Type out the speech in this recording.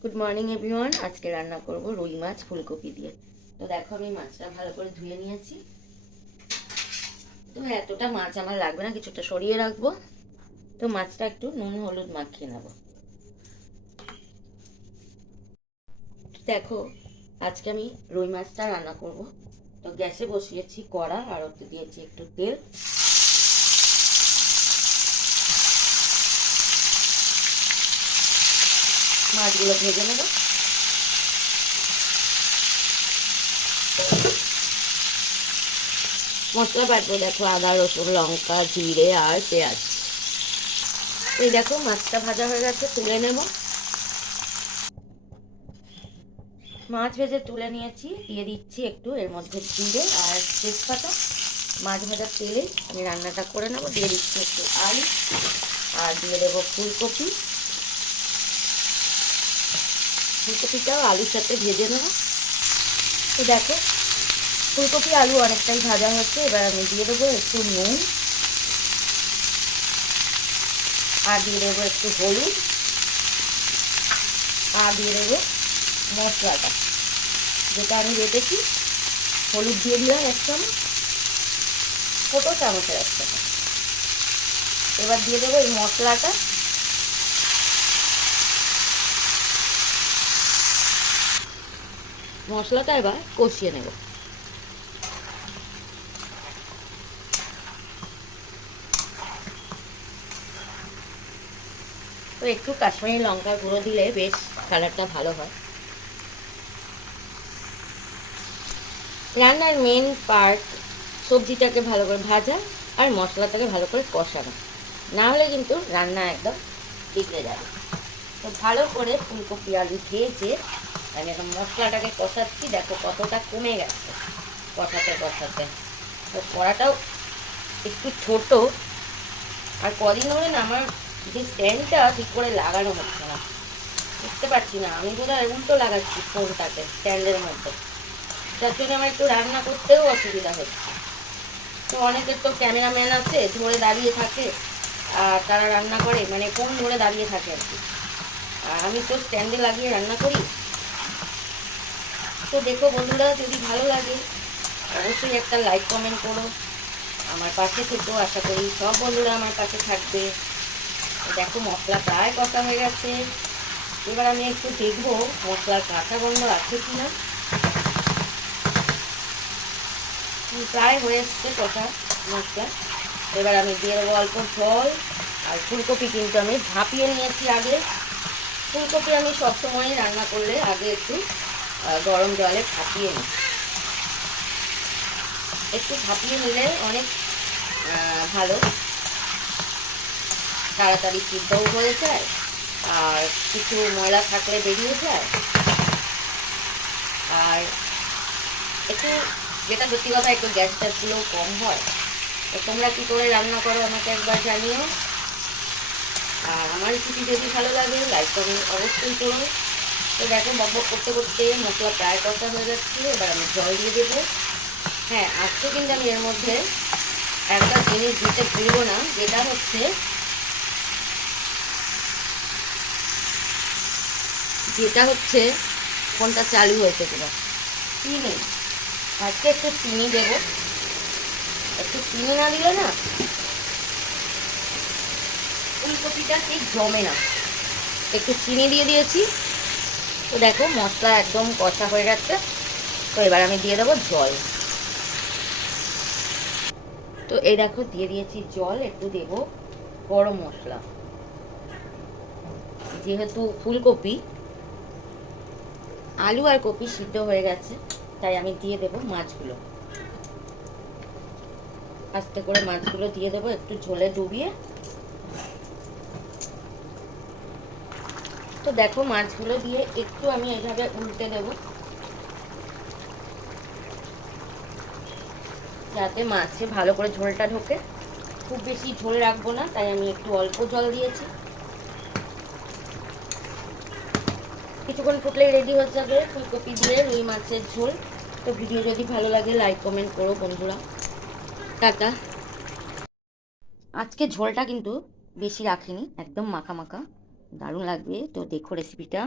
Good morning everyone. আজকে রান্না করব রুই মাছ ফুলকপি দিয়ে। তো দেখো আমি মাছটা ভালো করে ধুয়ে নিয়েছি। তো এতটা মাছ আমার লাগবে না, কিছুটা সরিয়ে রাখবো। তো মাছটা একটু নুন হলুদ মাখিয়ে নেব। দেখো আজকে আমি রুই মাছটা রান্না করব। তো গ্যাসে বসিয়েছি কড়া, আর ওতে দিয়েছি একটু তেল। মাছগুলো ভেজে নেব। মশলা বাটবো, দেখো আদা রসুন লঙ্কা জিরে আর পেঁয়াজ। এই দেখো মাছটা ভাজা হয়ে গেছে, তুলে নেব। মাছ ভেজে তুলে নিয়েছি, দিয়ে দিচ্ছি একটু এর মধ্যে জিরে আর তেজপাতা। মাছ ভাজার তেলে আমি রান্নাটা করে নেবো। দিয়ে দিচ্ছি একটু আলু, আর দিয়ে দেবো ফুলকপি। ফুলকপিটাও আলুর সাথে ভেজে নেবো। তো দেখো ফুলকপি আলু অনেকটাই ভাজা হচ্ছে, এবার আমি দিয়ে দেবো একটু নুন, আর দিয়ে দেবো একটু হলুদ, আর দিয়ে দেবো মশলাটা যেটা আমি রেখেছি। হলুদ দিয়ে দিলাম 1 চামচ, ছোটো চামচের 1 চামচ। এবার দিয়ে দেবো এই মশলাটা। মশলাটা এবার কষিয়ে নেব। তো একটু কাশ্মীরি লঙ্কার গুঁড়ো দিলে বেশ কালারটা ভালো হয়। রান্নার মেন পার্ট সবজিটাকে ভালো করে ভাজা আর মশলাটাকে ভালো করে কষানো, না হলে কিন্তু রান্না একদম বিগড়ে যাবে। তো ভালো করে ফুলকপি আলু ভেজে আমি এখন মশলাটাকে কষাচ্ছি। দেখো কতটা কমে গেছে কষাতে কষাতে। তো কড়াটাও একটু ছোট, আর কদিন ধরে না আমার যে স্ট্যান্ডটা ঠিক করে লাগানো হচ্ছে না, বুঝতে পারছি না। আমি বোধহয় উল্টো লাগাচ্ছি ফোনটাকে স্ট্যান্ডের মধ্যে, যার জন্য আমার একটু রান্না করতেও অসুবিধা হচ্ছে। তো অনেকের তো ক্যামেরাম্যান আছে, ধরে দাঁড়িয়ে থাকে আর তারা রান্না করে, মানে ফোন ধরে দাঁড়িয়ে থাকে আর কি। আর আমি তো স্ট্যান্ডে লাগিয়ে রান্না করি। তো দেখো বন্ধুরা, যদি ভালো লাগে অবশ্যই একটা লাইক কমেন্ট করো, আমার পাশে থেকো। আশা করি সব বন্ধুরা আমার পাশে থাকবে। দেখো মশলা প্রায় কষা হয়ে গেছে। এবার আমি একটু দেখবো মশলার কাঁচা গন্ধ আছে কিনা। প্রায় হয়ে এসছে কষা মশলা। এবার আমি দিয়ে দেবো অল্প জল। আর ফুলকপি কিন্তু আমি ভাপিয়ে নিয়েছি আগে। ফুলকপি আমি সবসময় রান্না করলে আগে একটু গরম জলে ভাপিয়ে নিই। একটু ভাপিয়ে নিলে অনেক ভালো, তাড়াতাড়ি সিদ্ধও হয়ে যায়, আর কিছু ময়লা থাকলে বেরিয়ে যায়। আর একটু, যেটা সত্যি কথা, একটু গ্যাস ট্যাসগুলোও কম হয়। তো তোমরা কী করে রান্না করো আমাকে একবার জানিও। আর আমার রেসিপি যদি ভালো লাগে লাইক কমেন্ট অবশ্যই করো। তো দেখো বকবক করতে করতে মশলা প্রায় কষা হয়ে যাচ্ছে। এবার আমি জল দিয়ে দেবো। হ্যাঁ, আজকে কিন্তু আমি এর মধ্যে একটা জিনিস দিতে ভুলবো না, যেটা হচ্ছে কোনটা চালু হয়েছে কিনা, চিনি। আজকে একটু চিনি দেবো। একটু চিনি না দিলে না ফুলকপিটা ঠিক জমে না। একটু চিনি দিয়ে দিয়েছি। তো দেখো মশলা একদম কষা হয়ে গেছে। তো এবার আমি দিয়ে দেবো জল। তো এই দেখো দিয়ে দিয়েছি জল। একটু দেবো গরম মশলা। যেহেতু ফুলকপি আলু আর কপি সিদ্ধ হয়ে গেছে, তাই আমি দিয়ে দেবো মাছগুলো। আস্তে করে মাছগুলো দিয়ে দেবো একটু ঝোলে ডুবিয়ে। তো দেখো মাছগুলো দিয়ে একটু আমি এইভাবে উল্টে দেবো, যাতে মাছে ভালো করে ঝোলটা ঢোকে। খুব বেশি ঝোল রাখবো না, তাই আমি একটু অল্প জল দিয়েছি। কিছুক্ষণ ফুটলেই রেডি হয়ে যাবে ফুলকপি দিয়ে রুই মাছের ঝোল। তো ভিডিও যদি ভালো লাগে লাইক কমেন্ট করো বন্ধুরা। টাটা। আজকে ঝোলটা কিন্তু বেশি রাখিনি, একদম মাখা মাখা, দারুণ লাগবে। তো দেখো রেসিপিটা।